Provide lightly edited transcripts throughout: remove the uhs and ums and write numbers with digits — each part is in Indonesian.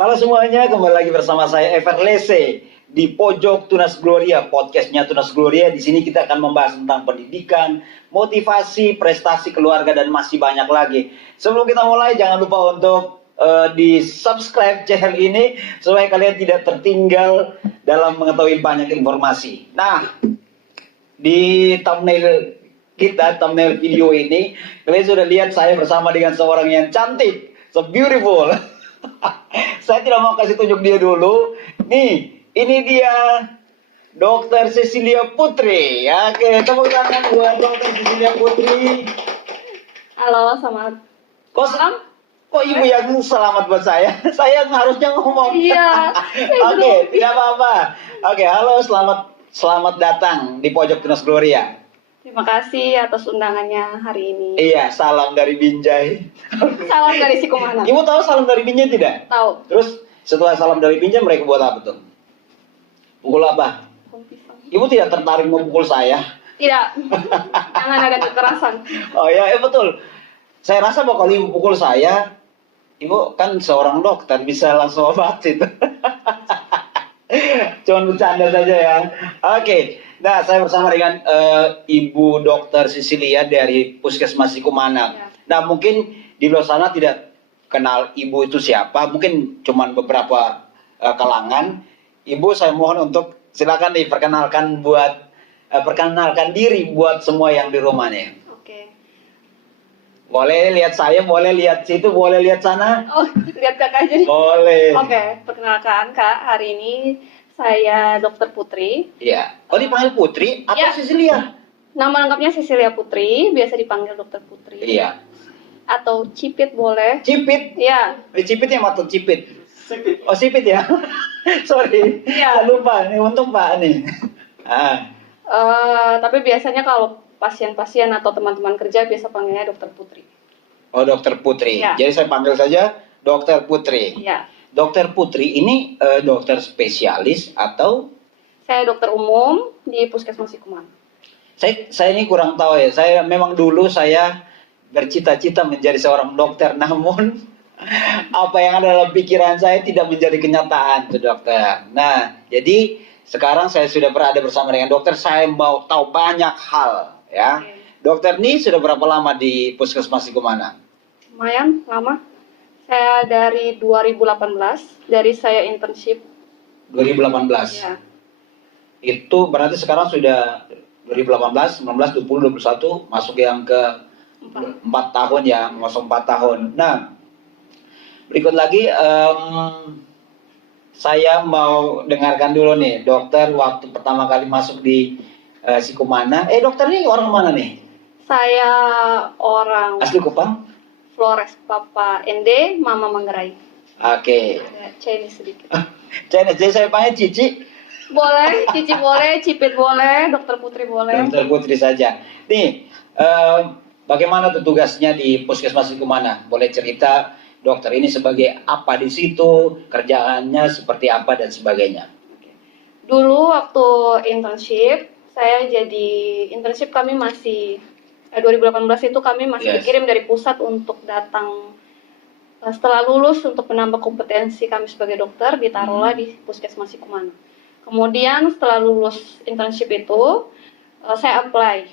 Halo semuanya, kembali lagi bersama saya Everlese di Pojok Tunas Gloria, podcastnya Tunas Gloria. Di sini kita akan membahas tentang pendidikan, motivasi, prestasi keluarga, dan masih banyak lagi. Sebelum kita mulai, jangan lupa untuk di subscribe channel ini supaya kalian tidak tertinggal dalam mengetahui banyak informasi. Nah, di thumbnail kita, thumbnail video ini, kalian sudah lihat saya bersama dengan seorang yang cantik, so beautiful. Saya tidak mau kasih tunjuk dia dulu. Nih, ini dia Dokter Cecilia Putri. Ya, oke, tepuk tangan buat Dokter Cecilia Putri. Halo, selamat malam. Kok ibu yang selamat buat saya? Saya harusnya ngomong. Iya. Oke, tidak apa-apa. Oke, halo, selamat datang di Pojok Tunas Gloria. Terima kasih atas undangannya hari ini. Iya, salam dari Binjai. Salam dari Sikumana. Ibu tahu salam dari Binjai tidak? Tahu. Terus setelah salam dari Binjai mereka buat apa tuh? Pukul apa? Ibu tidak tertarik memukul saya? Tidak. Jangan ada kekerasan. Oh ya, betul. Saya rasa bahwa kalau ibu pukul saya, ibu kan seorang dokter bisa langsung obatin. Cuman bercanda saja ya. Oke. Nah, saya bersama dengan Ibu Dokter Cecilia dari Puskesmas Sikumana. Ya. Nah, mungkin di luar sana tidak kenal ibu itu siapa, mungkin cuman beberapa kalangan. Ibu, saya mohon untuk silakan diperkenalkan perkenalkan diri buat semua yang di rumah nih. Oke. Boleh lihat saya, boleh lihat situ, boleh lihat sana. Oh, lihat kakak aja. Boleh. Oke, perkenalkan Kak, hari ini saya Dokter Putri. Iya. Oh, dipanggil Putri atau Ya. Cecilia? Nama lengkapnya Cecilia Putri, biasa dipanggil Dokter Putri. Iya. Atau Cipit boleh. Cipit. Iya. Cipit yang atau cipit? Oh, sipit ya. Sorry. Iya. Saya lupa. Ini untuk Pak nih. Tapi biasanya kalau pasien-pasien atau teman-teman kerja biasa panggilnya Dokter Putri. Oh, Dokter Putri. Ya. Jadi saya panggil saja Dokter Putri. Iya. Dokter Putri ini dokter spesialis atau? Saya dokter umum di Puskesmas Sikumana. Saya ini kurang tahu ya. Saya memang dulu saya bercita-cita menjadi seorang dokter, namun apa yang ada dalam pikiran saya tidak menjadi kenyataan, tuh dokter. Nah, jadi sekarang saya sudah berada bersama dengan dokter. Saya mau tahu banyak hal, ya. Oke. Dokter ini sudah berapa lama di Puskesmas Sikumana? Lumayan lama. Saya dari 2018, dari saya internship. 2018. Ya. Itu berarti sekarang sudah 2018, 19, 20, 21 masuk yang ke 4 tahun ya, masuk 4 tahun. Nah, berikut lagi saya mau dengarkan dulu nih, dokter waktu pertama kali masuk di Sikumana. Dokter ini orang mana nih? Saya orang Asli Kupang? Flores, Papa ND, Mama Manggarai. Oke. Ada Chinese sedikit. Jadi saya panggil Cici. Boleh, Cici boleh, Cipit boleh, Dokter Putri boleh. Dokter Putri saja. Nih, bagaimana tuh tugasnya di Puskesmas Sikumana? Boleh cerita dokter ini sebagai apa di situ, kerjaannya seperti apa dan sebagainya. Dulu waktu internship, saya jadi internship kami masih 2018 itu kami masih Yes. dikirim dari pusat untuk datang setelah lulus untuk menambah kompetensi kami sebagai dokter ditaruhlah di Puskesmas Sikumana. Kemudian setelah lulus internship itu saya apply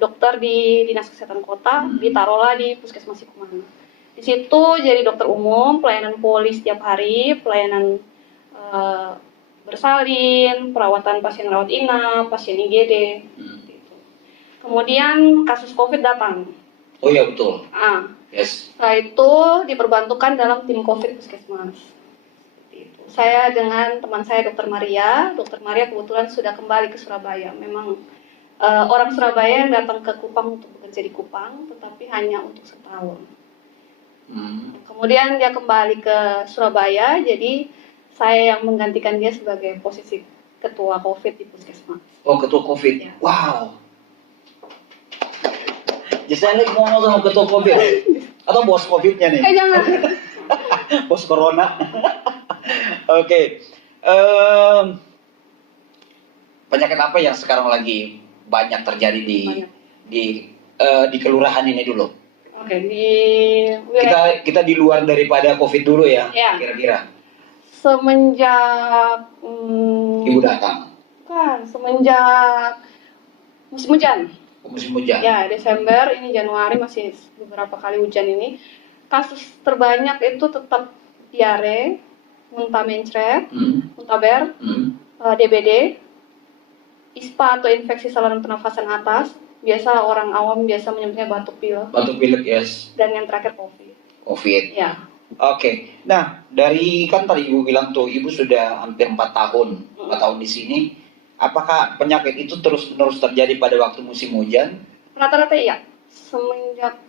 dokter di Dinas Kesehatan Kota, ditaruhlah di Puskesmas Sikumana. Di situ jadi dokter umum, pelayanan poli setiap hari, pelayanan bersalin, perawatan pasien rawat inap, pasien IGD. Gitu. Kemudian kasus COVID datang. Oh iya betul. Yes. Setelah itu diperbantukan dalam tim COVID Puskesmas. Seperti itu. Saya dengan teman saya Dokter Maria kebetulan sudah kembali ke Surabaya. Memang orang Surabaya yang datang ke Kupang untuk bekerja di Kupang, tetapi hanya untuk setahun. Kemudian dia kembali ke Surabaya, jadi saya yang menggantikan dia sebagai posisi ketua COVID di Puskesmas. Oh, ketua COVID. Ya. Wow. Jadi saya lagi ngomong sama ketua COVID atau bos COVID-nya nih? Jangan. Bos Corona. Oke. Penyakit apa yang sekarang lagi banyak terjadi di kelurahan ini dulu? Oke, di wilayah Kita di luar daripada COVID dulu ya, Ya. kira-kira. semenjak Ibu datang, semenjak musim hujan. musim hujan. Ya, Desember, ini Januari masih beberapa kali hujan ini. Kasus terbanyak itu tetap diare, muntah mencret, muntaber, DBD, ISPA atau infeksi saluran pernafasan atas. Biasa orang awam biasa menyebutnya batuk pilek. Batuk pilek, yes. Dan yang terakhir COVID. COVID. Ya. Oke. Nah, dari kan tadi Ibu bilang tuh, Ibu sudah hampir 4 tahun, 4 tahun di sini. Apakah penyakit itu terus-menerus terjadi pada waktu musim hujan? Rata-rata iya. Semenjak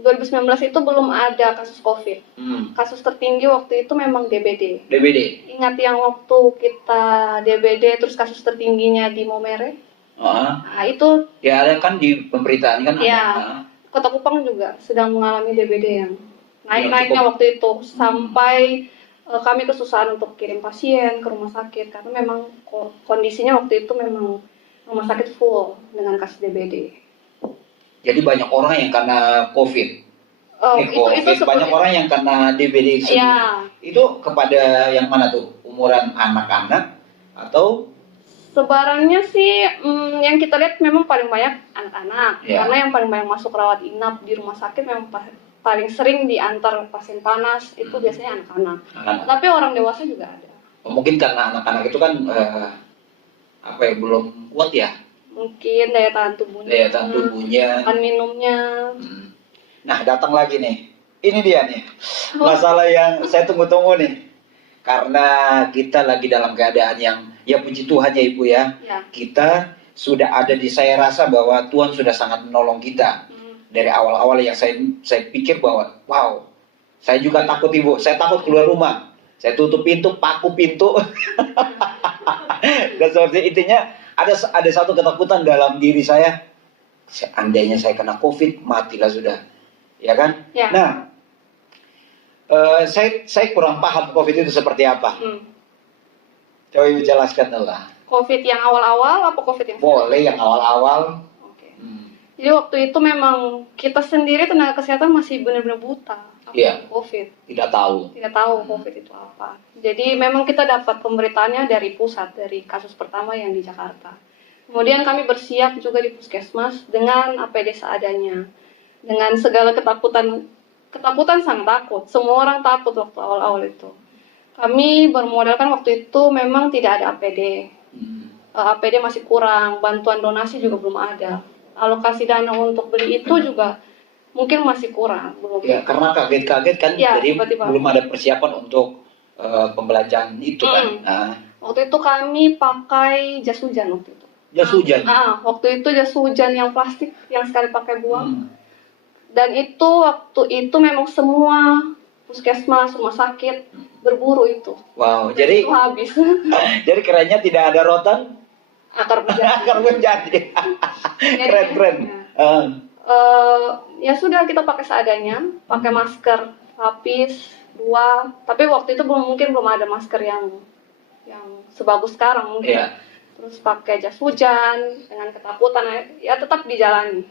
2019 itu belum ada kasus COVID. Kasus tertinggi waktu itu memang DBD. DBD. Ingat yang waktu kita DBD terus kasus tertingginya di Momere? Nah, itu Ya ada kan di pemberitaan kan ya, ada. Kota Kupang juga sedang mengalami DBD yang naik-naiknya cukup. waktu itu sampai kami kesusahan untuk kirim pasien ke rumah sakit karena memang kondisinya waktu itu memang rumah sakit full dengan kasus DBD. Jadi banyak orang yang kena COVID. Itu banyak orang yang kena DBD sendiri. Ya. Itu kepada yang mana tuh? Umuran anak-anak atau? Sebarannya sih yang kita lihat memang paling banyak anak-anak. Ya. Karena yang paling banyak masuk rawat inap di rumah sakit memang paling sering diantar pasien panas itu biasanya anak-anak. Tapi orang dewasa juga ada. Mungkin karena anak-anak itu kan belum kuat ya. Mungkin daya tahan tubuhnya, makan minumnya. Nah, datang lagi nih. Ini dia nih. Masalah yang saya tunggu-tunggu nih. Karena kita lagi dalam keadaan yang ya puji Tuhan ya Ibu ya. Kita sudah ada saya rasa bahwa Tuhan sudah sangat menolong kita. Dari awal-awal yang saya pikir bahwa wow, saya juga takut Ibu. Saya takut keluar rumah. Saya tutup pintu, paku pintu. Dan seperti intinya ada satu ketakutan dalam diri saya. Seandainya saya kena COVID, matilah sudah. Ya kan? Ya. Nah, saya kurang paham COVID itu seperti apa. Coba Ibu jelaskan lah. COVID yang awal-awal apa COVID yang boleh yang awal-awal. Oke. Jadi waktu itu memang kita sendiri tenaga kesehatan masih benar-benar buta. COVID. Tidak tahu COVID itu apa. Jadi memang kita dapat pemberitaannya dari pusat, dari kasus pertama yang di Jakarta. Kemudian kami bersiap juga di puskesmas dengan APD seadanya. Dengan segala ketakutan sangat takut. Semua orang takut waktu awal-awal itu. Kami bermodalkan waktu itu memang tidak ada APD. APD masih kurang, bantuan donasi juga belum ada. Alokasi dana untuk beli itu juga mungkin masih kurang, belum. Ya, karena kaget-kaget kan, ya, jadi tiba-tiba belum ada persiapan untuk pembelanjaan itu kan. Nah. Waktu itu kami pakai jas hujan waktu itu. Jas hujan? Waktu itu jas hujan yang plastik, yang sekali pakai buang. Dan itu waktu itu memang semua puskesmas, rumah sakit berburu itu. Wow, dan jadi itu habis. Jadi kerennya tidak ada rotan, akar menjadi. Keren. Ya sudah, kita pakai seadanya, pakai masker lapis 2, tapi waktu itu belum ada masker yang sebagus sekarang mungkin. Yeah. Terus pakai jas hujan dengan ketakutan, ya tetap dijalani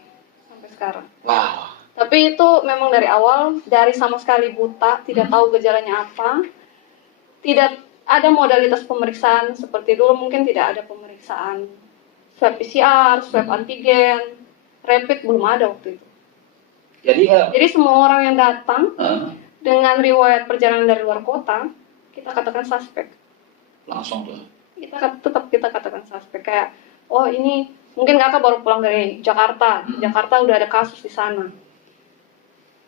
sampai sekarang. Wow. Tapi itu memang dari awal, dari sama sekali buta, tidak tahu gejalanya apa, tidak ada modalitas pemeriksaan seperti dulu, mungkin tidak ada pemeriksaan swab PCR, swab antigen, rapid belum ada waktu itu. Jadi semua orang yang datang dengan riwayat perjalanan dari luar kota, kita katakan suspek. Langsung tuh. Kita katakan suspek, kayak oh ini mungkin kakak baru pulang dari Jakarta. Jakarta udah ada kasus di sana.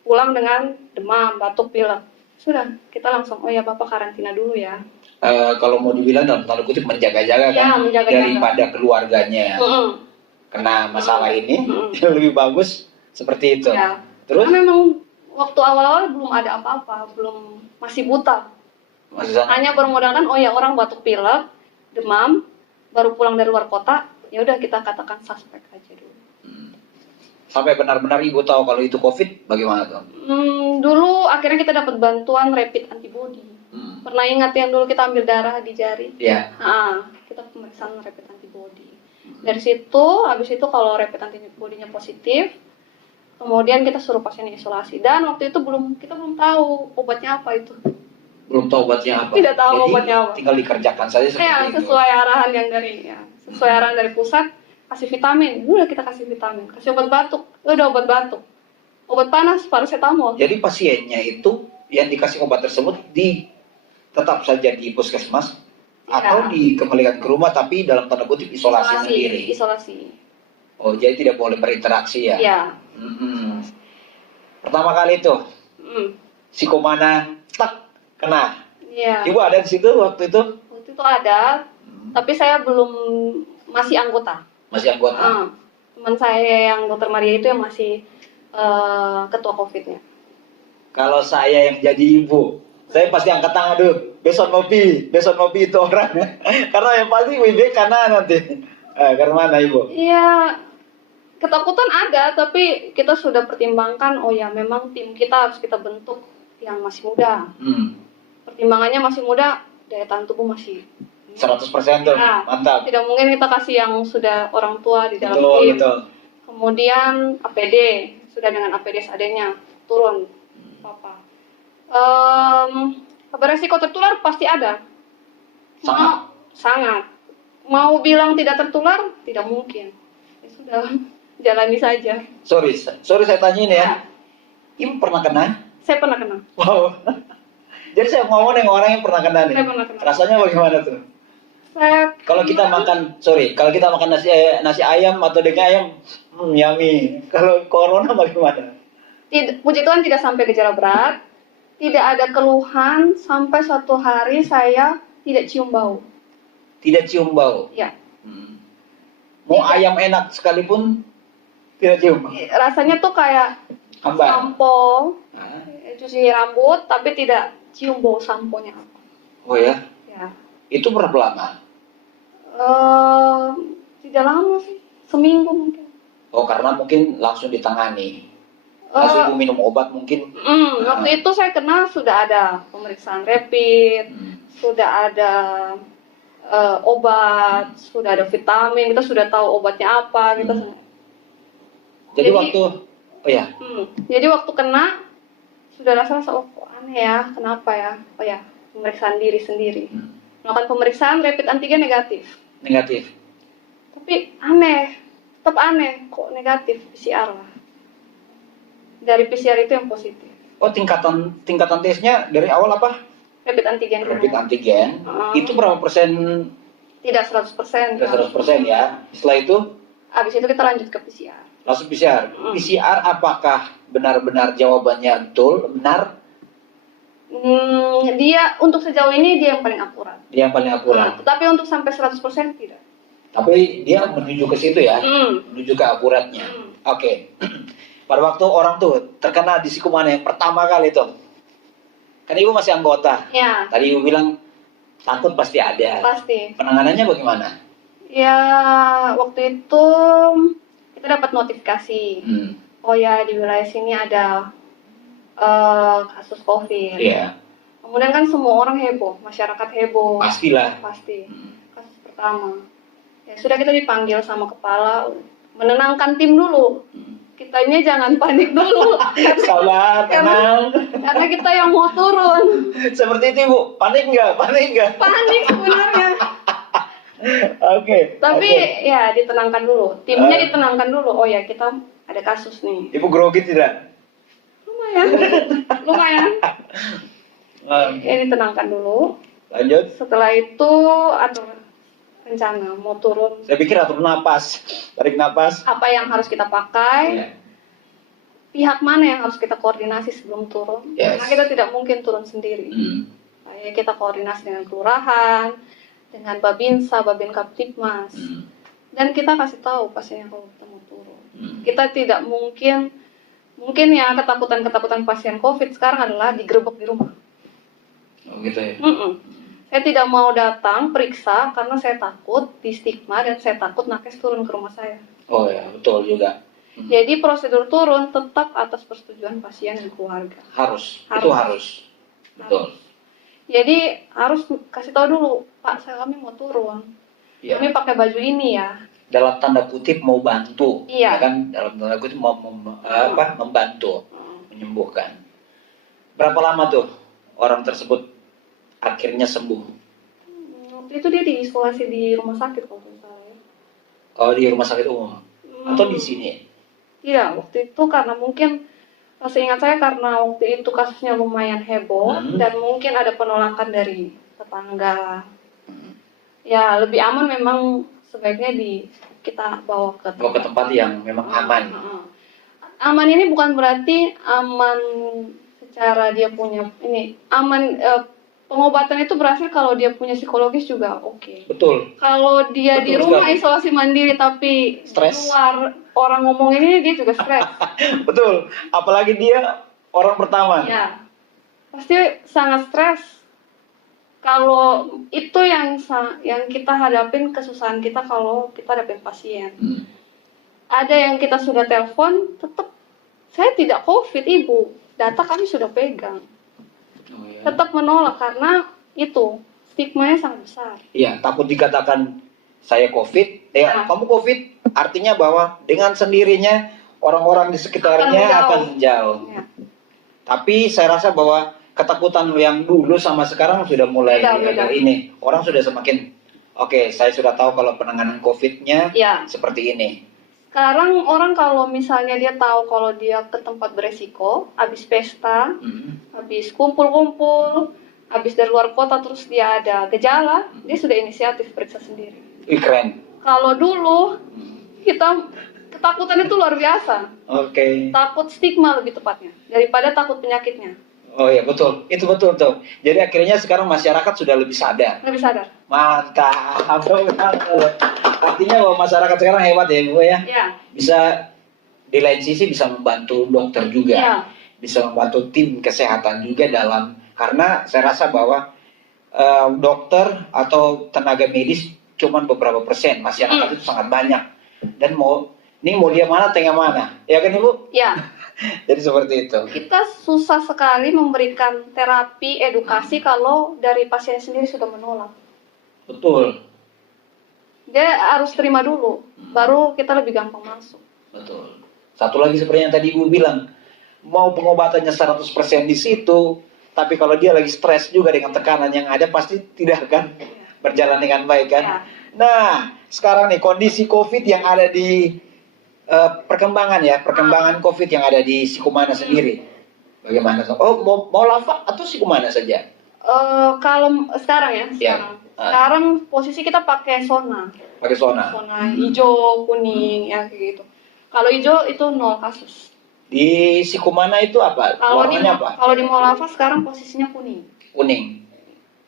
Pulang dengan demam, batuk, pilek. Sudah, kita langsung oh ya Bapak karantina dulu ya. Kalau mau dibilang dalam tanda kutip menjaga-jaga kan, daripada keluarganya kena masalah ini, lebih bagus seperti itu. Ya. Terus? Karena memang waktu awal-awal belum ada apa-apa, masih buta. Hanya bermodalkan oh ya orang batuk pilek, demam, baru pulang dari luar kota, ya udah kita katakan suspek aja dulu. Sampai benar-benar Ibu tahu kalau itu COVID, bagaimana tuh? Dulu akhirnya kita dapat bantuan rapid antibody. Pernah ingat yang dulu kita ambil darah di jari? Iya. Kita pemeriksaan rapid antibody. Dari situ, habis itu kalau rapid antibody-nya positif, Kemudian kita suruh pasien isolasi. Dan waktu itu kita belum tahu obatnya apa itu. Belum tahu obatnya apa. Tidak tahu Jadi, obatnya apa. tinggal dikerjakan saja seperti Ya, itu. sesuai arahan yang sesuai arahan dari pusat, kasih vitamin. Udah kita kasih vitamin. Kasih obat batuk. Udah obat batuk. Obat panas, paracetamol. Jadi pasiennya itu yang dikasih obat tersebut tetap saja di puskesmas atau dikembalikan ke rumah tapi dalam tanda kutip isolasi mandiri. Isolasi. Oh, jadi tidak boleh berinteraksi ya? Iya. Pertama kali itu si Komana kena. Iya. Ibu ada di situ waktu itu? Waktu itu ada, tapi saya belum masih anggota. Masih anggota? Teman saya yang Dokter Maria itu yang masih ketua COVID-nya. Kalau saya yang jadi ibu, saya pasti angkat tangan dulu. Besok ngopi itu orang. Karena yang pasti WB kanan nanti. Karena mana ibu? Iya, ketakutan ada, tapi kita sudah pertimbangkan. Oh ya, memang tim kita harus kita bentuk yang masih muda. Pertimbangannya masih muda, daya tahan tubuh masih 100% tuh, mantap. Tidak mungkin kita kasih yang sudah orang tua di dalam tim. Betul. Kemudian APD, sudah dengan APD seadanya turun apa? Beresiko tertular pasti ada. Sangat. Mau bilang tidak tertular, tidak mungkin. Ya sudah, jalani saja. Sorry saya tanya ini ya. Ibu pernah kena? Saya pernah kena. Wow. Jadi saya ngomong dengan orang yang pernah kena nih. Saya pernah kena. Rasanya bagaimana tuh? Kalau kita makan nasi ayam atau daging ayam, yummy. Kalau corona bagaimana? Puji Tuhan tidak sampai gejala berat. Tidak ada keluhan sampai suatu hari saya tidak cium bau. Tidak cium bau? Ya. Mau ayam enak sekalipun tidak cium? Rasanya tuh kayak sampo, cuci rambut, tapi tidak cium bau samponya. Oh ya? Ya. Itu berapa lama? Tidak lama sih, seminggu mungkin. Oh, karena mungkin langsung ditangani. Langsung ibu minum obat mungkin. Waktu itu saya kena sudah ada pemeriksaan rapid, sudah ada obat, sudah ada vitamin, kita sudah tahu obatnya apa, Jadi waktu, jadi waktu kena sudah rasa oh kok aneh ya, kenapa ya? Oh ya, pemeriksaan diri sendiri. Melakukan pemeriksaan rapid antigen negatif. Negatif. Tapi aneh, tetap aneh, kok negatif PCR lah. Dari PCR itu yang positif. Oh, tingkatan tesnya dari awal apa? Rapid antigen. Rapid antigen. Itu berapa persen? Tidak 100%. Tidak 100% ya. Setelah itu? Habis itu kita lanjut ke PCR. Langsung PCR. PCR apakah benar-benar jawabannya betul, benar? Dia untuk sejauh ini dia yang paling akurat. Dia yang paling akurat. Tapi untuk sampai 100% tidak. Tapi dia menuju ke situ ya, menuju ke akuratnya. Oke. Pada waktu orang tuh terkena di Sikumana yang pertama kali itu, kan ibu masih anggota. Ya. Tadi ibu bilang takut pasti ada. Pasti. Penanganannya bagaimana? Ya, waktu itu kita dapat notifikasi. Oh ya, di wilayah sini ada kasus COVID. Iya. Kemudian kan semua orang heboh, masyarakat heboh. Pastilah. Pasti. Kasus pertama. Ya sudah kita dipanggil sama kepala, menenangkan tim dulu. Kitanya jangan panik dulu. Sabar, tenang. Karena kita yang mau turun. Seperti itu ibu, panik nggak? Panik sebenarnya. Oke. Tapi ya ditenangkan dulu, timnya ditenangkan dulu. Oh ya kita ada kasus nih. Ibu grogi tidak? Lumayan. Ya ditenangkan dulu. Lanjut. Setelah itu atur rencana mau turun. Saya pikir atur napas, tarik napas. Apa yang harus kita pakai? Pihak mana yang harus kita koordinasi sebelum turun? Karena kita tidak mungkin turun sendiri. Kita koordinasi dengan kelurahan, dengan Babinsa, Babin-Kaptipmas, dan kita kasih tahu pasiennya kalau kita mau turun. Kita tidak mungkin ya ketakutan pasien COVID sekarang adalah digerebek di rumah. Oh gitu ya. Saya tidak mau datang periksa karena saya takut di stigma dan saya takut nakes turun ke rumah saya. Oh ya, betul juga. Jadi prosedur turun tetap atas persetujuan pasien dan keluarga. Itu harus. Betul. Jadi harus kasih tahu dulu, Pak, kami mau turun. Kami pakai baju ini ya. dalam tanda kutip mau bantu, Iya. ya kan? Dalam tanda kutip mau membantu, menyembuhkan. Berapa lama tuh orang tersebut akhirnya sembuh? Waktu itu dia diisolasi di rumah sakit kalau nggak salah ya. Kalau di rumah sakit umum atau di sini? Iya, waktu itu karena mungkin seingat saya karena waktu itu kasusnya lumayan heboh dan mungkin ada penolakan dari tetangga. Ya lebih aman memang sebaiknya kita bawa ke Bawa ke tempat yang memang aman. Aman ini bukan berarti aman secara dia punya ini aman pengobatan itu berhasil kalau dia punya psikologis juga oke. Betul. Kalau dia Betul di rumah sekali. isolasi mandiri tapi Stres. di luar orang ngomongin ini dia juga stres. Betul. Apalagi dia orang pertama. Ya, pasti sangat stres. Kalau itu yang kita hadapin kesusahan kita kalau kita hadapin pasien. Ada yang kita sudah telepon, tetap saya tidak COVID ibu, data kami sudah pegang. Oh, ya. Tetap menolak karena itu stigmanya sangat besar. Iya, takut dikatakan saya COVID, kamu COVID, artinya bahwa dengan sendirinya orang-orang di sekitarnya akan menjauh. Ya. Tapi saya rasa bahwa ketakutan yang dulu sama sekarang sudah mulai Beda. ini. Orang sudah semakin, oke, saya sudah tahu kalau penanganan COVID-nya seperti ini. Sekarang orang kalau misalnya dia tahu kalau dia ke tempat beresiko, habis pesta, habis kumpul-kumpul, habis dari luar kota terus dia ada gejala, dia sudah inisiatif periksa sendiri. Keren. Kalau dulu kita ketakutan itu luar biasa. Oke. Takut stigma lebih tepatnya daripada takut penyakitnya. Oh iya betul, itu betul tuh. Jadi akhirnya sekarang masyarakat sudah lebih sadar. Lebih sadar. Mantap. Artinya bahwa masyarakat sekarang hebat ya Bu ya. Iya. Bisa di lain sisi bisa membantu dokter juga. Iya. Bisa membantu tim kesehatan juga dalam, karena saya rasa bahwa dokter atau tenaga medis cuman beberapa persen, masyarakat itu sangat banyak. Dan mau dia mana tengah mana, ya kan Ibu? Iya. Jadi seperti itu. Kita susah sekali memberikan terapi edukasi kalau dari pasien sendiri sudah menolak. Betul. Dia harus terima dulu, baru kita lebih gampang masuk. Betul. Satu lagi seperti yang tadi Ibu bilang, mau pengobatannya 100% di situ, tapi kalau dia lagi stres juga dengan tekanan yang ada, pasti tidak akan berjalan dengan baik kan? Ya. Nah, sekarang nih kondisi COVID yang ada di perkembangan COVID yang ada di Sikumana sendiri, bagaimana? Oh, mau lava atau Sikumana saja? Kalau sekarang ya, sekarang posisi kita pakai zona. Pakai zona. Zona hijau, kuning, ya kayak gitu. Kalau hijau itu 0 kasus. Di Sikumana itu apa? Warnanya apa? Kalau di Molava sekarang posisinya kuning. Kuning.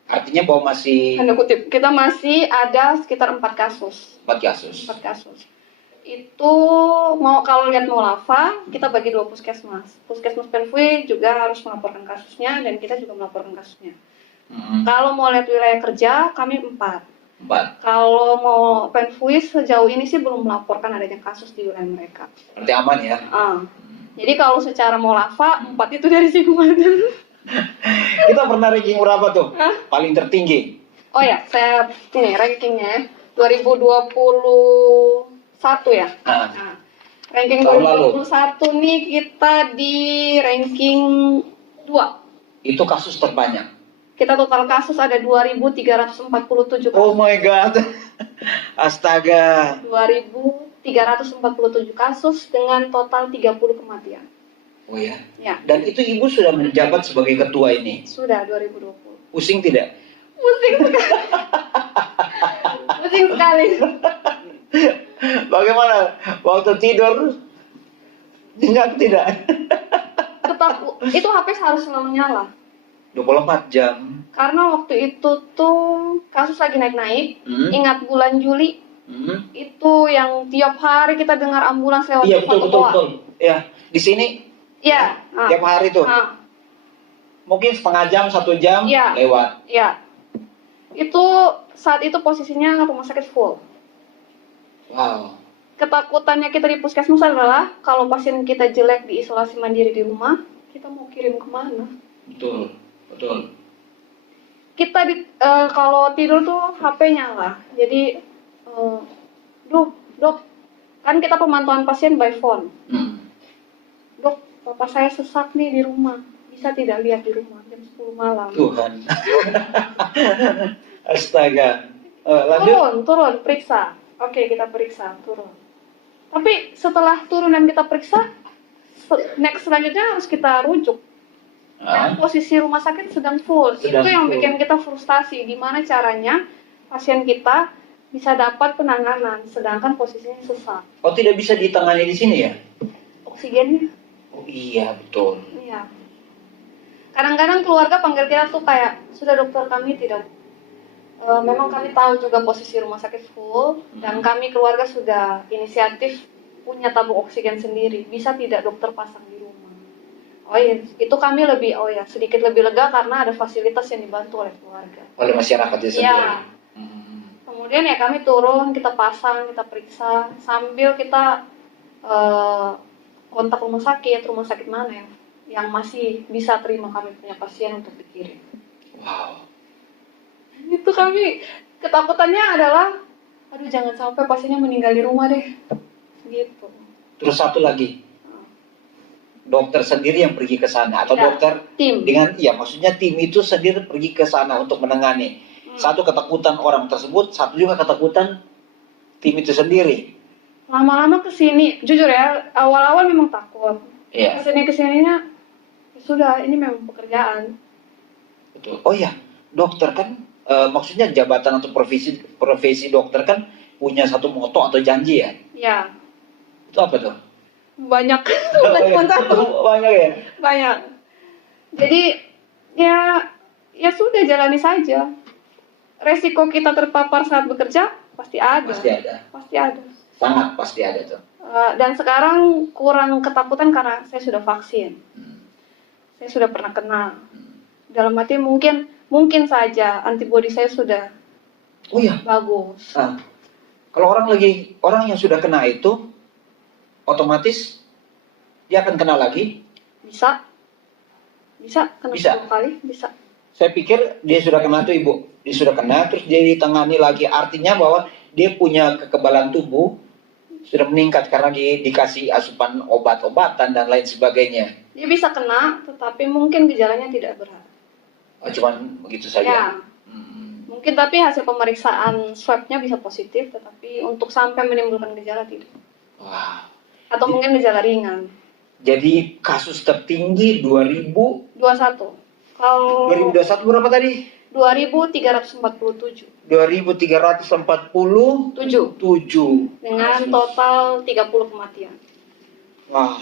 Artinya bahwa masih Tanda kutip, kita masih ada sekitar 4 kasus. 4 kasus. 4 kasus. Itu kalau lihat Molava, kita bagi 2 puskesmas. Puskesmas Penfui juga harus melaporkan kasusnya dan kita juga melaporkan kasusnya. Kalau mau lihat wilayah kerja, kami 4. Kalau mau Penfui sejauh ini sih belum melaporkan adanya kasus di wilayah mereka. Berarti aman ya? Jadi kalau secara Molava, 4 itu dari Sikumana. Kita pernah ranking berapa tuh? Paling tertinggi? Oh ya, saya ini rankingnya 2021 ya. Ranking 2021 nih kita di ranking 2. Itu kasus terbanyak. Kita total kasus ada 2.347 kasus. Oh my god. Astaga. 2.347 kasus dengan total 30 kematian. Oh ya? Ya. Dan itu Ibu sudah menjabat sebagai ketua ini? Sudah 2020. Pusing tidak? Pusing sekali. Pusing sekali. Bagaimana? Waktu tidur nyenyak tidak? Itu HP harus selalu nyala. 24 jam. Karena waktu itu tuh kasus lagi naik-naik. Ingat bulan Juli? Itu yang tiap hari kita dengar ambulans lewat. Iya betul. Ya, di sini. Iya. Tiap hari tuh. Mungkin setengah jam, 1 jam lewat. Iya. Itu saat itu posisinya rumah sakit full. Wow. Ketakutannya kita di puskesmas adalah kalau pasien kita jelek di isolasi mandiri di rumah, kita mau kirim kemana? Betul. Kita kalau tidur tuh HP nyala. Jadi Dok, kan kita pemantauan pasien by phone. Hmm. Dok, papa saya sesak nih di rumah. Bisa tidak lihat di rumah jam 10 malam? Tuhan. Astaga. Lanjut. Turun, periksa. Oke, kita periksa, turun. Tapi setelah turun dan kita periksa, next selanjutnya harus kita rujuk. Dan posisi rumah sakit sedang full. Sedang Itu yang full. bikin kita frustasi. Gimana caranya pasien kita bisa dapat penanganan, sedangkan posisinya sesak. Oh, tidak bisa ditangani di sini ya? Oksigennya, Oh iya, betul. iya. Kadang-kadang keluarga panggil kita tuh kayak, sudah dokter kami tidak. Memang kami tahu juga posisi rumah sakit full, dan kami keluarga sudah inisiatif punya tabung oksigen sendiri. Bisa tidak dokter pasang di rumah? Oh iya, itu kami sedikit lebih lega karena ada fasilitas yang dibantu oleh keluarga. Oleh masyarakat itu sendiri. Iya. Kemudian ya kami turun, kita pasang, kita periksa, sambil kita kontak rumah sakit mana yang masih bisa terima kami punya pasien untuk dikirim. Wow. Itu kami ketakutannya adalah, aduh jangan sampai pasiennya meninggal di rumah deh, gitu. Terus satu lagi, dokter sendiri yang pergi ke sana atau Ya, dokter tim. maksudnya tim itu sendiri pergi ke sana untuk menangani. Satu ketakutan orang tersebut, satu juga ketakutan tim itu sendiri. Lama-lama kesini, jujur ya, awal-awal memang takut. Iya. Kesininya, ya sudah, ini memang pekerjaan. Betul. Oh ya, dokter kan maksudnya jabatan atau profesi dokter kan punya satu moto atau janji ya. Ya, Itu apa tuh? banyak. Bukan cuma satu. Banyak ya. Banyak. Jadi ya sudah, jalani saja. Resiko kita terpapar saat bekerja pasti ada. Pasti ada. Pasti ada. Sangat pasti ada tuh. Dan sekarang kurang ketakutan karena saya sudah vaksin. Saya sudah pernah kena. Dalam arti mungkin saja antibodi saya sudah Oh iya. bagus. Nah, kalau orang yang sudah kena itu otomatis dia akan kena lagi. Bisa kena Bisa. 10 kali, bisa. Saya pikir dia sudah kena tuh Ibu. Dia sudah kena terus dia ditangani lagi. Artinya bahwa dia punya kekebalan tubuh sudah meningkat karena dikasih asupan obat-obatan dan lain sebagainya. Dia bisa kena, tetapi mungkin gejalanya tidak berat. Oh, cuman begitu Ya, saja. mungkin tapi hasil pemeriksaan swabnya bisa positif, tetapi untuk sampai menimbulkan gejala tidak. Wah. Atau mungkin gejala ringan. Jadi kasus tertinggi 21. Kalau 2021 berapa tadi? 2347 2347 dengan kasus. total 30 kematian. Wah.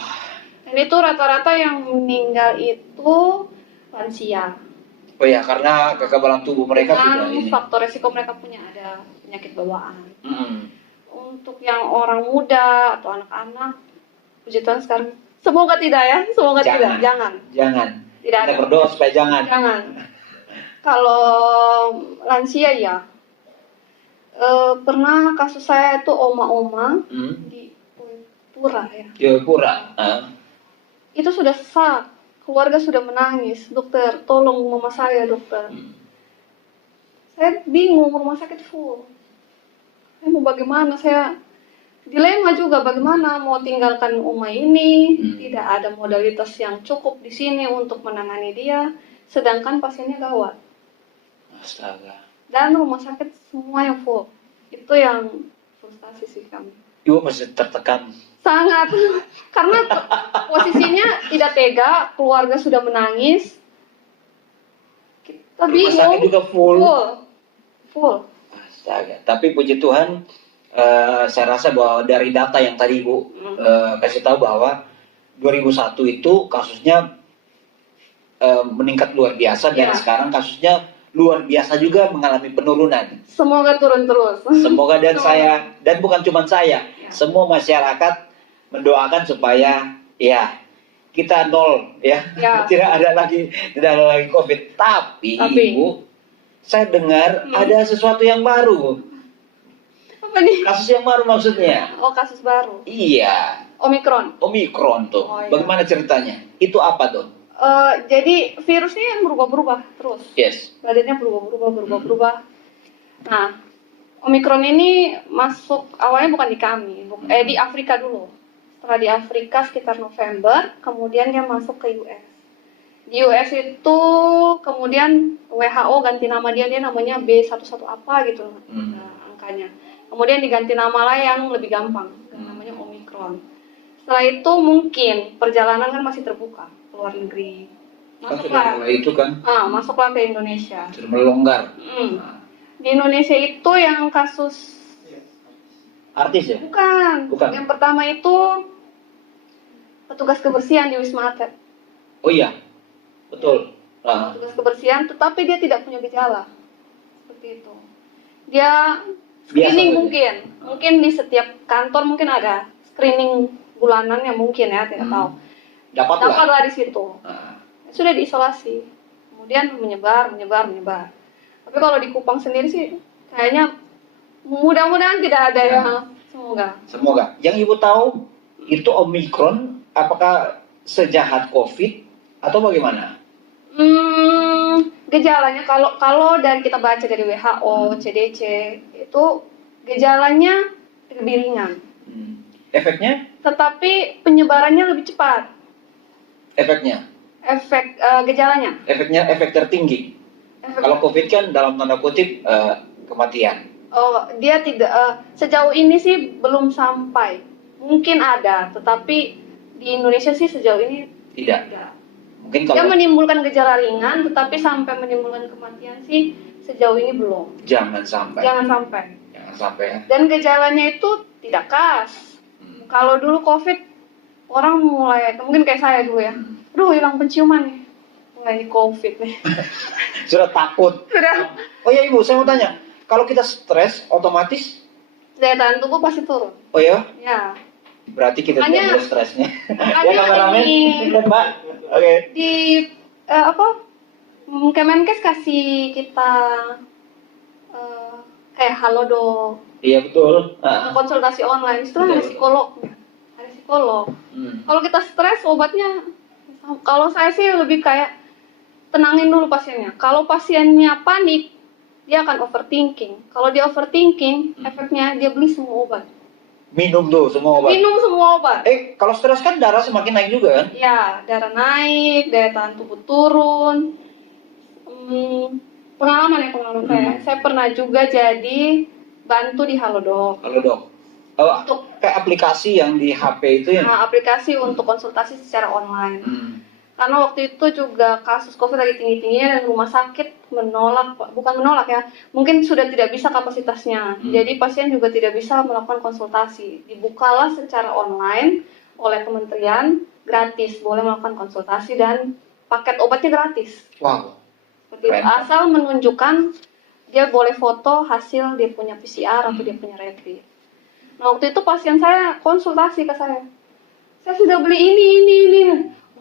Dan itu rata-rata yang meninggal itu lansia. Oh ya, karena kekebalan tubuh mereka sudah Dengan ini. faktor resiko mereka punya ada penyakit bawaan. Mm. Untuk yang orang muda atau anak-anak, puji Tuhan sekarang semoga tidak ya, semoga tidak, jangan. Tidak Kita ada. berdoa supaya jangan. Jangan. Kalau lansia ya, pernah kasus saya itu oma-oma di Pura ya. Jayapura. Itu sudah sesak, keluarga sudah menangis, dokter tolong mama saya dokter. Saya bingung, rumah sakit full. Saya mau bagaimana, saya dilema juga bagaimana mau tinggalkan oma ini, tidak ada modalitas yang cukup di sini untuk menangani dia, sedangkan pasiennya gawat. Astaga. Dan rumah sakit semua yang full. Itu yang frustasi sih kami. Ibu pasti tertekan. Sangat. Karena posisinya tidak tega, keluarga sudah menangis. Kita Rumah sakit bingung. juga full. Full. Astaga. Tapi puji Tuhan, saya rasa bahwa dari data yang tadi Ibu kasih tahu bahwa 2001 itu kasusnya meningkat luar biasa dan Ya. sekarang kasusnya luar biasa juga mengalami penurunan. Semoga turun terus. Semoga dan Semoga. saya dan bukan cuma saya, Ya. semua masyarakat mendoakan supaya ya kita nol ya, Ya. tidak ada lagi COVID. Tapi Ibu, saya dengar ada sesuatu yang baru. Apa nih? Kasus yang baru maksudnya? Oh, kasus baru. Iya, Omikron. Omikron tuh. Oh, iya. Bagaimana ceritanya? Itu apa tuh? Jadi virusnya yang berubah-berubah terus. Yes. Badannya berubah-berubah. Nah, Omikron ini masuk awalnya bukan di kami, di Afrika dulu. Setelah di Afrika sekitar November, kemudian dia masuk ke US. Di US itu kemudian WHO ganti nama dia namanya B11 apa gitu angkanya. Kemudian diganti nama lah yang lebih gampang, namanya Omikron. Setelah itu mungkin perjalanan kan masih terbuka ke luar negeri. Masuklah, itu kan masuklah ke Indonesia. sudah melonggar. Di Indonesia itu yang kasus Artis ya? bukan. Bukan. Yang pertama itu petugas kebersihan di Wisma Atlet. Oh iya, betul. Petugas kebersihan, tetapi dia tidak punya gejala. Seperti itu. Dia screening Biasa mungkin di setiap kantor mungkin ada screening bulanannya mungkin ya, tidak tahu. Dapatlah di situ. Sudah diisolasi. Kemudian menyebar. Tapi kalau di Kupang sendiri sih kayaknya mudah-mudahan tidak ada ya. Semoga. Yang Ibu tahu itu Omikron apakah sejahat COVID atau bagaimana? Gejalanya kalau dari kita baca dari WHO, CDC itu gejalanya lebih ringan. Efeknya? Tetapi penyebarannya lebih cepat. Efeknya? Gejalanya. Efeknya efek tertinggi. Kalau COVID kan dalam tanda kutip kematian. Oh, dia tidak sejauh ini sih belum sampai. Mungkin ada, tetapi di Indonesia sih sejauh ini tidak. Mungkin Dia kalau menimbulkan gejala ringan, tetapi sampai menimbulkan kematian sih sejauh ini belum. jangan sampai. Jangan sampai. Ya. Dan gejalanya itu tidak khas. Kalau dulu COVID, orang mulai, mungkin kayak saya dulu ya, aduh hilang penciuman nih, mulai COVID nih. Sudah takut. Sudah. Oh ya Ibu, saya mau tanya, kalau kita stres, otomatis? Daya tahan tubuh pasti turun. Oh ya? Ya. Berarti kita Hanya- tidak boleh stresnya. hanya Ya kameramen, ini- Mbak. Oke. Di Kemenkes kasih kita kayak Halodoc, Iya betul. konsultasi online, itu ada Betul. psikolognya. Ada psikolog. Kalau kita stres, obatnya, kalau saya sih lebih kayak tenangin dulu pasiennya. Kalau pasiennya panik, dia akan overthinking. Kalau dia overthinking, efeknya dia beli semua obat. Minum tuh semua obat. Minum semua obat. Kalau stres kan darah semakin naik juga kan? Ya, darah naik, daya tahan tubuh turun. Pengalaman saya pernah juga jadi bantu di Halodoc. Halo dok. Kayak aplikasi yang di HP itu ya? Aplikasi untuk konsultasi secara online. Karena waktu itu juga kasus COVID lagi tinggi-tingginya dan rumah sakit bukan menolak ya, mungkin sudah tidak bisa kapasitasnya. Jadi pasien juga tidak bisa melakukan konsultasi. Dibukalah secara online oleh kementerian, gratis, boleh melakukan konsultasi dan paket obatnya gratis. Wow. Seperti itu. Asal menunjukkan dia boleh foto hasil dia punya PCR atau dia punya rapid. Nah waktu itu pasien saya konsultasi ke saya sudah beli ini.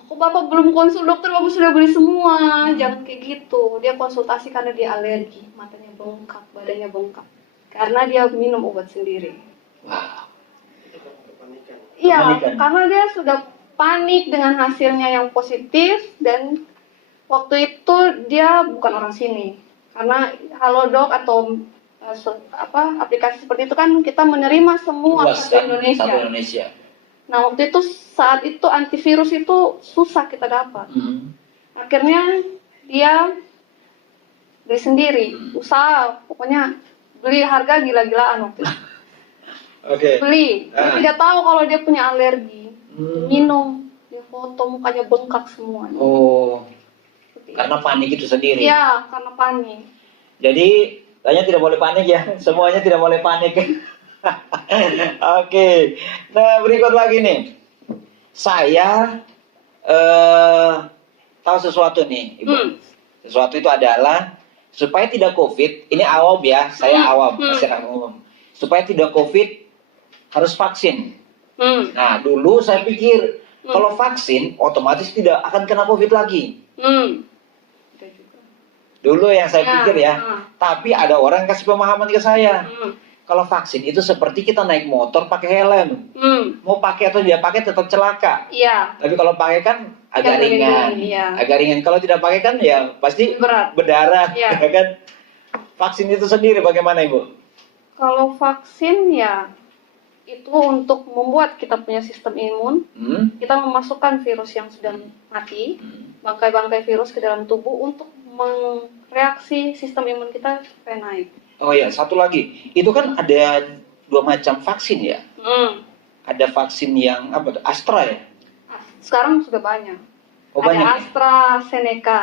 Kok Bapak belum konsul dokter, Bapak sudah beli semua. Jangan kayak gitu. Dia konsultasi karena dia alergi, matanya bengkak, badannya bengkak. Karena dia minum obat sendiri. Wow. Iya, Kepanikan. karena dia sudah panik dengan hasilnya yang positif dan waktu itu dia bukan orang sini. Karena Halodoc atau aplikasi seperti itu kan kita menerima semua Luas satu kan? Indonesia. Satu Indonesia. Nah waktu itu saat itu antivirus itu susah kita dapat. Akhirnya dia beli sendiri, usaha, pokoknya beli harga gila-gilaan waktu itu. Oke. Beli, dia tidak tahu kalau dia punya alergi, minum, dia foto mukanya bengkak semua. Oh, karena panik itu sendiri. Iya, karena panik. Jadi, kayaknya tidak boleh panik ya. Semuanya tidak boleh panik. Oke. Nah, berikut lagi nih. Saya tahu sesuatu nih, Ibu. Sesuatu itu adalah supaya tidak COVID. Ini awam ya, saya awam, masyarakat umum. Supaya tidak COVID harus vaksin. Nah, dulu saya pikir kalau vaksin otomatis tidak akan kena COVID lagi. Dulu yang saya pikir ya. Tapi ada orang kasih pemahaman ke saya. Kalau vaksin itu seperti kita naik motor pakai helm. Mau pakai atau tidak pakai tetap celaka. Iya. Tapi kalau pakai kan agak ringan. Iya. Agak ringan. Kalau tidak pakai kan ya pasti Berat. berdarah. Iya. Ya kan? Vaksin itu sendiri bagaimana Ibu? Kalau vaksin ya itu untuk membuat kita punya sistem imun, kita memasukkan virus yang sudah mati, bangkai-bangkai virus ke dalam tubuh untuk mereaksi sistem imun kita supaya naik. Oh ya, satu lagi. Itu kan ada 2 macam vaksin ya. Ada vaksin yang apa tuh? Astra ya? Sekarang sudah banyak. Oh, Ada banyak ya? AstraZeneca,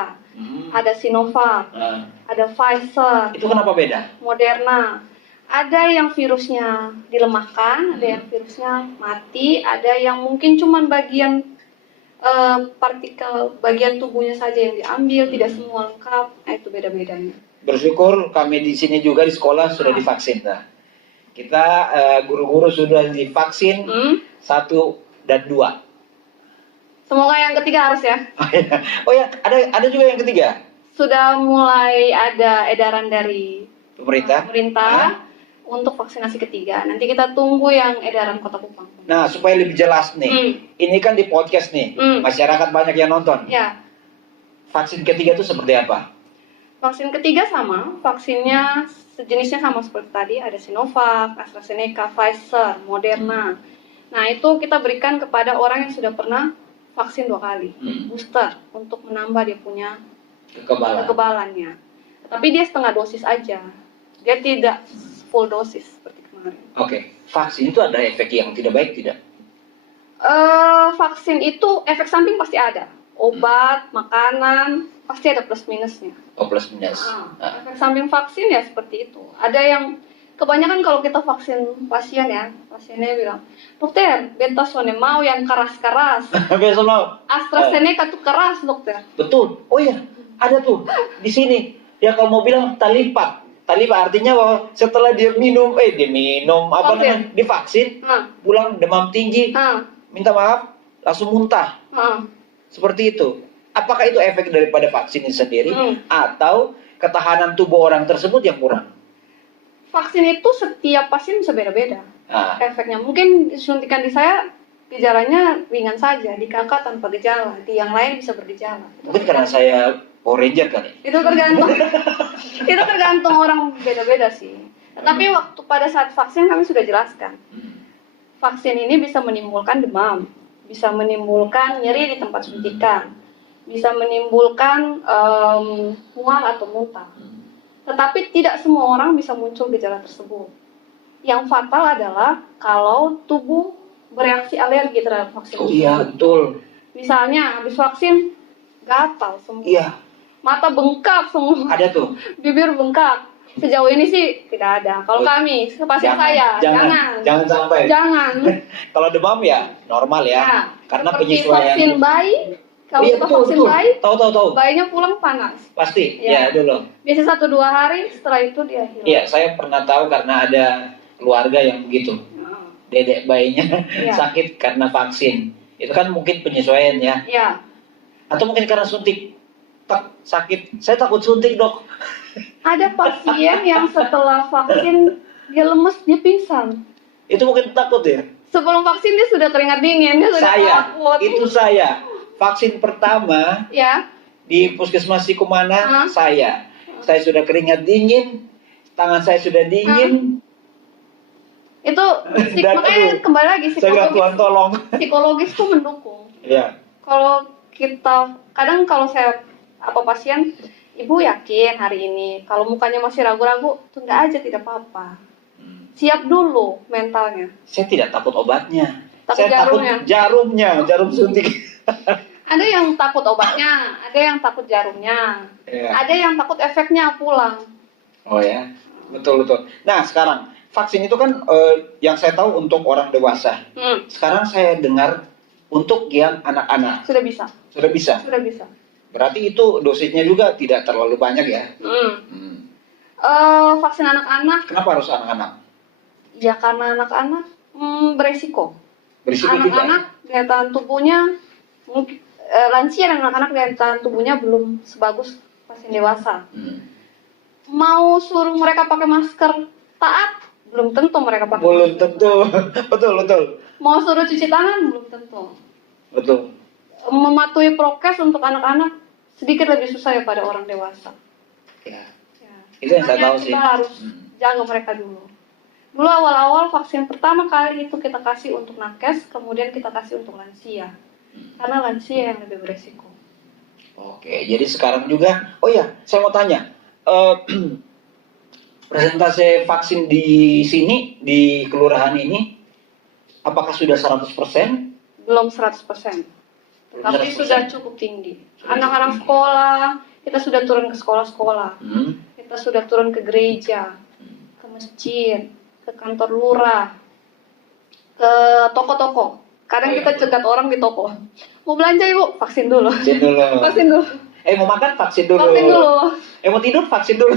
ada Sinovac, Nah, ada Pfizer, itu kenapa beda? Moderna. Ada yang virusnya dilemahkan, ada yang virusnya mati, ada yang mungkin cuman bagian partikel bagian tubuhnya saja yang diambil, tidak semua lengkap. Nah, itu beda-bedanya. Bersyukur kami di sini juga di sekolah sudah divaksin. Nah, kita guru-guru sudah divaksin 1 dan 2. Semoga yang ketiga harus ya. Oh ya, ada juga yang ketiga. Sudah mulai ada edaran dari Pemerintah. Untuk vaksinasi ketiga. Nanti kita tunggu yang edaran Kota Kupang. Nah, supaya lebih jelas nih. Ini kan di podcast nih. Masyarakat banyak yang nonton. Ya. Vaksin ketiga itu seperti apa? Vaksin ketiga sama, vaksinnya sejenisnya sama seperti tadi, ada Sinovac, AstraZeneca, Pfizer, Moderna. Nah, itu kita berikan kepada orang yang sudah pernah vaksin 2 kali, booster, untuk menambah dia punya kekebalannya. Tapi dia setengah dosis aja, dia tidak full dosis seperti kemarin. Oke, vaksin itu ada efek yang tidak baik tidak? Vaksin itu efek samping pasti ada, obat, makanan, pasti ada plus minusnya. Oh, plus minus. Efek samping vaksin ya seperti itu. Ada yang kebanyakan kalau kita vaksin pasien ya, pasiennya bilang, dokter, Bentasone mau yang keras-keras. Besok mau. AstraZeneca tuh keras dokter. Betul. Oh iya, ada tuh di sini. Ya kalau mau bilang talipat. Talipat artinya bahwa setelah dia minum apa namanya? Divaksin, pulang demam tinggi, minta maaf, langsung muntah. Seperti itu. Apakah itu efek daripada vaksin ini sendiri atau ketahanan tubuh orang tersebut yang kurang? Vaksin itu setiap pasien bisa beda-beda efeknya. Mungkin suntikan di saya gejalanya ringan saja, di kakak tanpa gejala, di yang lain bisa bergejala. Mungkin karena saya Power Ranger kali. Itu tergantung. Itu tergantung orang beda-beda sih. Tapi waktu pada saat vaksin kami sudah jelaskan. Vaksin ini bisa menimbulkan demam, bisa menimbulkan nyeri di tempat suntikan, bisa menimbulkan mual atau muntah. Tetapi tidak semua orang bisa muncul gejala tersebut. Yang fatal adalah kalau tubuh bereaksi alergi terhadap vaksin. Oh iya, betul. Misalnya habis vaksin gatal semua. Iya. Mata bengkak semua. Ada tuh. Bibir bengkak. Sejauh ini sih tidak ada. Kalau kami, pasien saya, jangan sampai. Jangan. Kalau demam ya normal ya. Karena penyesuaian. Vaksin bayi, kalau kita vaksin bayi, tahu. bayinya pulang panas. Pasti, ya dulu. Biasanya 1-2 hari, setelah itu dia hilang. Iya, saya pernah tahu karena ada keluarga yang begitu. Dedek bayinya sakit karena vaksin. Itu kan mungkin penyesuaian ya. Iya. Atau mungkin karena suntik. Sakit, saya takut suntik dok. Ada pasien yang setelah vaksin dia lemes, dia pingsan. Itu mungkin takut ya. Sebelum vaksin dia sudah keringat dingin, dia sudah takut. Itu saya vaksin pertama di Puskesmas Sikumana. Saya sudah keringat dingin, tangan saya sudah dingin. Itu makanya kembali lagi Tuhan tolong. Psikologis tuh mendukung. Iya. Kalau kita kadang kalau saya pasien, ibu yakin hari ini, kalau mukanya masih ragu-ragu, tunda aja tidak apa-apa. Siap dulu mentalnya. Saya tidak takut obatnya. Takut jarumnya, jarum suntik. Ada yang takut obatnya, ada yang takut jarumnya, ada yang takut efeknya pulang. Oh ya, betul. Nah sekarang vaksin itu kan yang saya tahu untuk orang dewasa. Sekarang saya dengar untuk yang anak-anak. Sudah bisa. Berarti itu dosisnya juga tidak terlalu banyak ya? Vaksin anak-anak. Kenapa harus anak-anak? Ya karena anak-anak beresiko. Anak-anak daya tahan tubuhnya mungkin lansia dan anak-anak daya tahan tubuhnya belum sebagus pasien dewasa. Mau suruh mereka pakai masker taat, belum tentu mereka pakai. Belum tentu, betul. Mau suruh cuci tangan, belum tentu. Betul. Mematuhi prokes untuk anak-anak sedikit lebih susah daripada orang dewasa. Ya. Itu yang saya tahu sih. Kita harus jaga mereka dulu. Dulu awal-awal vaksin pertama kali itu kita kasih untuk nakes, kemudian kita kasih untuk lansia. Karena lansia yang lebih beresiko. Oke, jadi sekarang juga, oh ya, saya mau tanya, eh, presentase vaksin di sini, di kelurahan ini, apakah sudah 100%? Belum 100%. Belum Tapi 100%. sudah cukup tinggi. Anak-anak sekolah, kita sudah turun ke sekolah-sekolah. Kita sudah turun ke gereja, ke masjid, ke kantor lurah, ke toko-toko. Kadang kita cegat orang di toko. Mau belanja ibu? Vaksin dulu. Vaksin dulu. Vaksin dulu. Mau makan? Vaksin dulu. Vaksin dulu. Mau tidur? Vaksin dulu.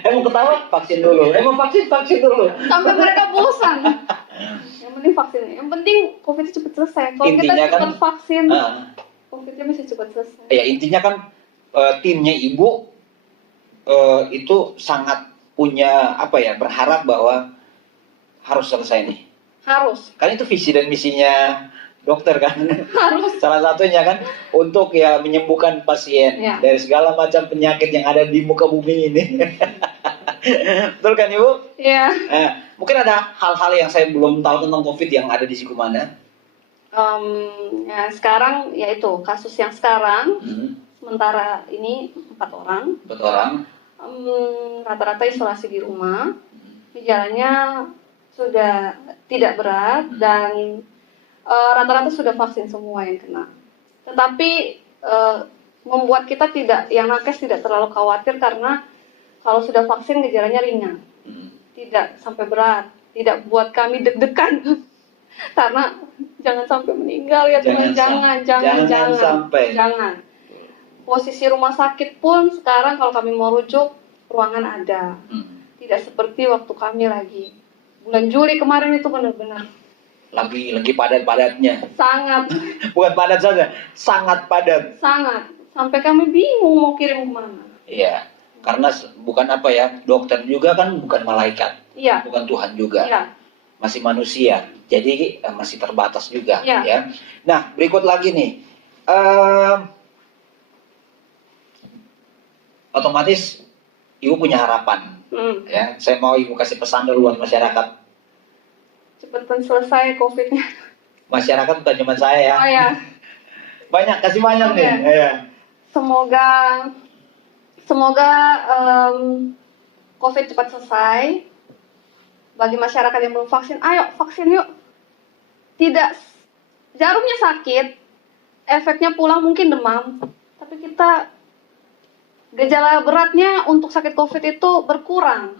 Mau ketawa? Vaksin dulu. Mau vaksin dulu. Sampai mereka bosan. Yang penting vaksin. Yang penting COVID itu cepat selesai. Kalau kita Intinya cepat kan, vaksin, Ah, COVID-nya bisa cepat selesai. ya intinya kan timnya ibu itu sangat punya berharap bahwa harus selesai nih. Harus. Kan itu visi dan misinya dokter kan. Harus. Salah satunya kan untuk ya menyembuhkan pasien Ya. dari segala macam penyakit yang ada di muka bumi ini. Betul kan Ibu? Iya. Mungkin ada hal-hal yang saya belum tahu tentang COVID yang ada di Sikumana. Ya sekarang yaitu kasus yang sekarang Hmm, sementara ini 4 orang. buat orang. Rata-rata isolasi di rumah. Gejalanya sudah tidak berat dan rata-rata sudah vaksin semua yang kena. Tetapi membuat kita yang nakes tidak terlalu khawatir karena kalau sudah vaksin gejalanya ringan, Hmm. tidak sampai berat, tidak buat kami deg-degan. Karena jangan sampai meninggal ya Tuhan, jangan sampai. jangan. Posisi rumah sakit pun sekarang kalau kami mau rujuk ruangan ada, Hmm. tidak seperti waktu kami lagi bulan Juli kemarin itu benar-benar Lagi padat-padatnya. sangat Bukan padat saja, sangat padat. sampai kami bingung mau kirim kemana. Iya, karena bukan dokter juga kan bukan malaikat, Iya, bukan Tuhan juga, iya, masih manusia, jadi masih terbatas juga, Iya. ya. Nah, berikut lagi nih, Em, otomatis ibu punya harapan, ya. Saya mau ibu kasih pesan dulu buat masyarakat. cepetan selesai COVID-nya. Masyarakat bukan cuma saya ya, Oh ya, banyak kasih banyak nih, Oke. ya. semoga COVID cepat selesai. Bagi masyarakat yang belum vaksin, ayo vaksin yuk. Tidak, jarumnya sakit, efeknya pulang mungkin demam, tapi kita gejala beratnya untuk sakit COVID itu berkurang.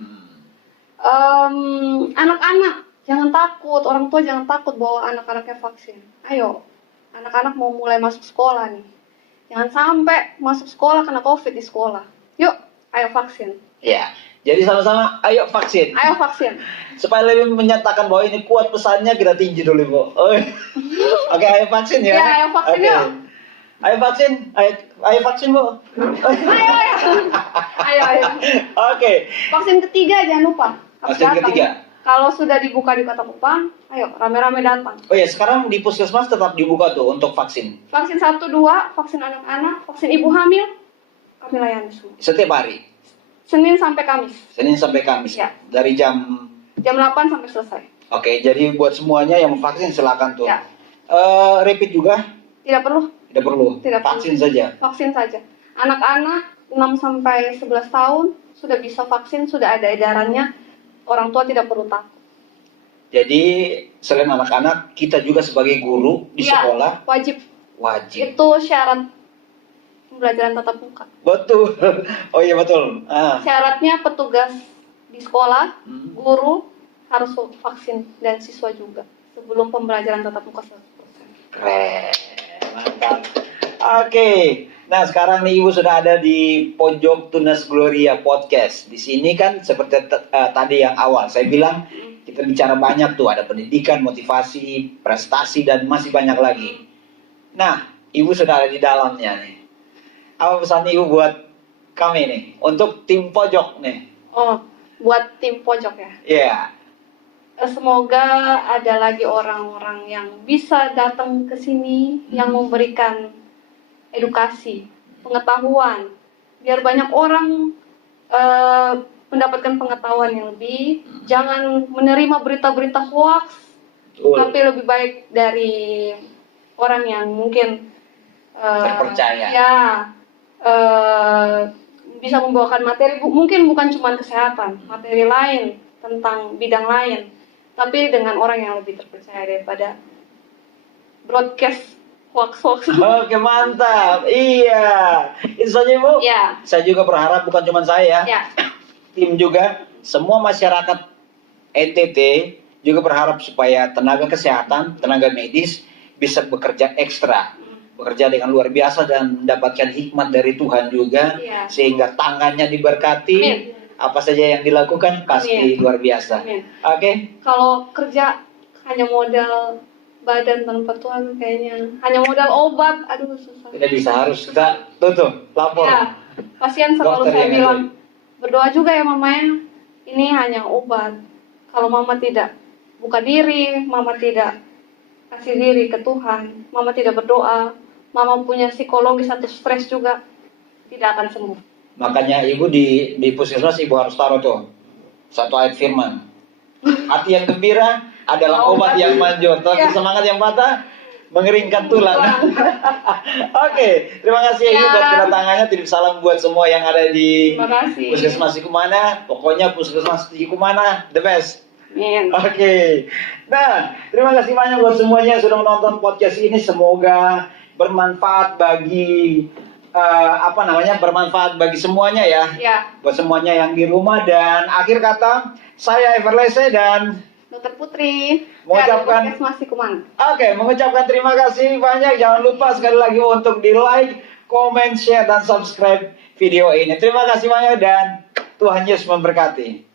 Anak-anak jangan takut, orang tua jangan takut bawa anak-anaknya vaksin. Ayo, anak-anak mau mulai masuk sekolah nih. Jangan sampai masuk sekolah kena COVID di sekolah. Yuk, ayo vaksin. Ya, jadi sama-sama ayo vaksin. Ayo vaksin. Supaya lebih menyatakan bahwa ini kuat pesannya, kita tinggi dulu, Bu. Oke, ayo vaksin ya. Ya, ayo vaksin Oke. yuk. Ayo vaksin, ayo vaksin, Bu. Ayo. Oke. Vaksin ketiga jangan lupa. Harus Vaksin datang. ketiga. Kalau sudah dibuka di Kota Kupang, ayo rame-rame datang. Oh ya, sekarang di puskesmas tetap dibuka tuh untuk vaksin. Vaksin 1, 2, vaksin anak-anak, vaksin ibu hamil, kami layani semua. Setiap hari, Senin sampai Kamis, Senin sampai Kamis. Ya. Dari jam. jam 8 sampai selesai. Oke, jadi buat semuanya yang mau vaksin silakan tuh. Ya. Rapid juga Tidak perlu, tidak perlu. Tidak perlu. Vaksin saja. vaksin saja. Anak-anak 6 sampai 11 tahun sudah bisa vaksin, sudah ada edarannya. Orang tua tidak perlu takut. Jadi selain anak-anak, kita juga sebagai guru di Ya, sekolah wajib. wajib. Itu syarat pembelajaran tatap muka. Betul. Oh iya betul. Syaratnya petugas di sekolah, Hmm. guru harus vaksin dan siswa juga sebelum pembelajaran tatap muka 100%. Keren. Mantap. Oke. Nah, sekarang nih Ibu sudah ada di pojok Tunas Gloria Podcast. Di sini kan seperti tadi yang awal saya bilang, kita bicara banyak tuh, ada pendidikan, motivasi, prestasi dan masih banyak lagi. Nah, Ibu sudah ada di dalamnya nih. Apa pesan Ibu buat kami nih untuk tim pojok nih? Oh, buat tim pojok ya. Iya. Semoga ada lagi orang-orang yang bisa datang ke sini yang memberikan edukasi, pengetahuan, biar banyak orang mendapatkan pengetahuan yang lebih. Jangan menerima berita-berita hoax, tapi lebih baik dari orang yang mungkin Terpercaya. ya bisa membawakan materi, mungkin bukan cuma kesehatan, materi lain tentang bidang lain, tapi dengan orang yang lebih terpercaya daripada broadcast hoax-hoax. Oke, mantap. Iya. Itu saja, Bu. Ya, Saya juga berharap bukan cuma saya, ya, tim juga, semua masyarakat NTT juga berharap supaya tenaga kesehatan, tenaga medis bisa bekerja ekstra, bekerja dengan luar biasa dan mendapatkan hikmat dari Tuhan juga, Iya. sehingga tangannya diberkati. Amin. Apa saja yang dilakukan pasti Amin. luar biasa. Amin. Oke. Kalau kerja hanya modal badan tanpa Tuhan, kayaknya hanya modal obat, aduh susah. Tidak bisa, harus kita tutup lapor. Ya, pasien selalu Dokter saya yang bilang, berdoa juga ya mama ya, ini hanya obat. Kalau mama tidak buka diri, mama tidak kasih diri ke Tuhan, mama tidak berdoa, mama punya psikologis atau stres juga, tidak akan sembuh. Makanya ibu di puskesmas ibu harus taruh tuh satu ayat firman. Hati yang gembira adalah obat yang manjur, tapi Ya. semangat yang patah mengeringkan tulang. Oke, terima kasih Ibu Ya. buat kedatangannya. Titip salam buat semua yang ada di Terima kasih. Puskesmas Sikumana. Pokoknya Puskesmas Sikumana the best. Amin. Oke. Nah, terima kasih banyak buat semuanya yang sudah menonton podcast ini. Semoga bermanfaat bagi bermanfaat bagi semuanya ya. Ya, Buat semuanya yang di rumah, dan akhir kata saya Everlese dan Dokter Putri. Mengucapkan- Dari Puskesmas Sikumana. mengucapkan terima kasih banyak. Jangan lupa sekali lagi untuk di like, comment, share, dan subscribe video ini. Terima kasih banyak dan Tuhan Yesus memberkati.